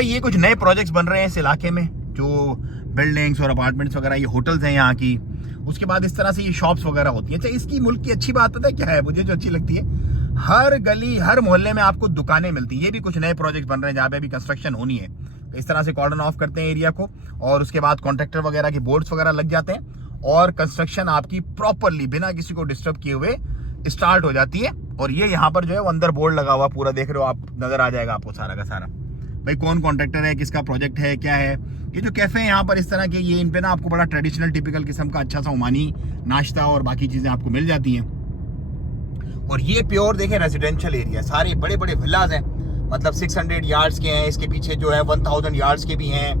भाई ये कुछ नए प्रोजेक्ट्स बन रहे हैं इस इलाके में, जो बिल्डिंग्स और अपार्टमेंट्स वगैरह, ये होटल्स हैं यहाँ की। उसके बाद इस तरह से ये शॉप्स वगैरह होती हैं। अच्छा, इसकी मुल्क की अच्छी बात पता है क्या है मुझे, जो अच्छी लगती है, हर गली हर मोहल्ले में आपको दुकानें मिलती हैं। ये भी कुछ नए प्रोजेक्ट बन रहे हैं जहाँ पे अभी कंस्ट्रक्शन होनी है। इस तरह से कॉर्डन ऑफ करते हैं एरिया को, और उसके बाद कॉन्ट्रैक्टर वगैरह के बोर्ड्स वगैरह लग जाते हैं, और कंस्ट्रक्शन आपकी प्रॉपरली बिना किसी को डिस्टर्ब किए हुए स्टार्ट हो जाती है। और ये यहाँ पर जो है वो अंदर बोर्ड लगा हुआ पूरा देख रहे हो आप, नजर आ जाएगा आपको सारा का सारा, भाई कौन कॉन्ट्रैक्टर है, किसका प्रोजेक्ट है, क्या है। ये जो कैफे हैं यहाँ पर इस तरह के, ये इन पे ना आपको बड़ा ट्रेडिशनल टिपिकल किस्म का अच्छा सा ओमानी नाश्ता और बाकी चीजें आपको मिल जाती हैं। और ये प्योर देखें रेजिडेंशियल एरिया, सारे बड़े बड़े विलाज हैं, मतलब 600 यार्ड्स के हैं, इसके पीछे जो है 1000 यार्ड्स के भी हैं,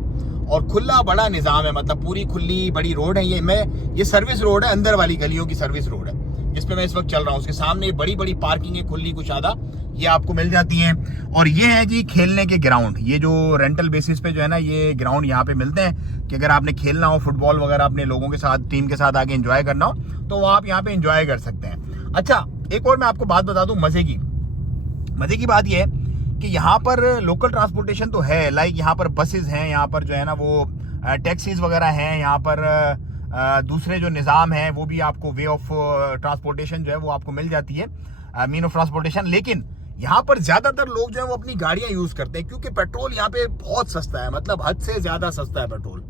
और खुला बड़ा निज़ाम है, मतलब पूरी खुली बड़ी रोड है। ये सर्विस रोड है, अंदर वाली गलियों की सर्विस रोड है जिसपे मैं इस वक्त चल रहा हूँ। उसके सामने बड़ी बड़ी पार्किंग है, खुली कुशादा, ये आपको मिल जाती हैं। और ये है जी खेलने के ग्राउंड, ये जो रेंटल बेसिस पे जो है ना ये ग्राउंड यहाँ पे मिलते हैं, कि अगर आपने खेलना हो फुटबॉल वगैरह अपने लोगों के साथ, टीम के साथ आके एंजॉय करना हो, तो वो आप यहाँ पे एंजॉय कर सकते हैं। अच्छा, एक और मैं आपको बात बता दूं मजे की बात यह है कि यहाँ पर लोकल ट्रांसपोर्टेशन तो है, लाइक यहाँ पर बसेस हैं, यहाँ पर जो है ना वो टैक्सीज वगैरह हैं, यहाँ पर दूसरे जो निज़ाम है वो भी आपको वे ऑफ ट्रांसपोर्टेशन जो है वो आपको मिल जाती है, मीन ऑफ ट्रांसपोर्टेशन। लेकिन यहाँ पर ज्यादातर लोग जो है वो अपनी गाड़ियां यूज करते हैं, क्योंकि पेट्रोल यहाँ पे बहुत सस्ता है, मतलब हद से ज्यादा सस्ता है पेट्रोल।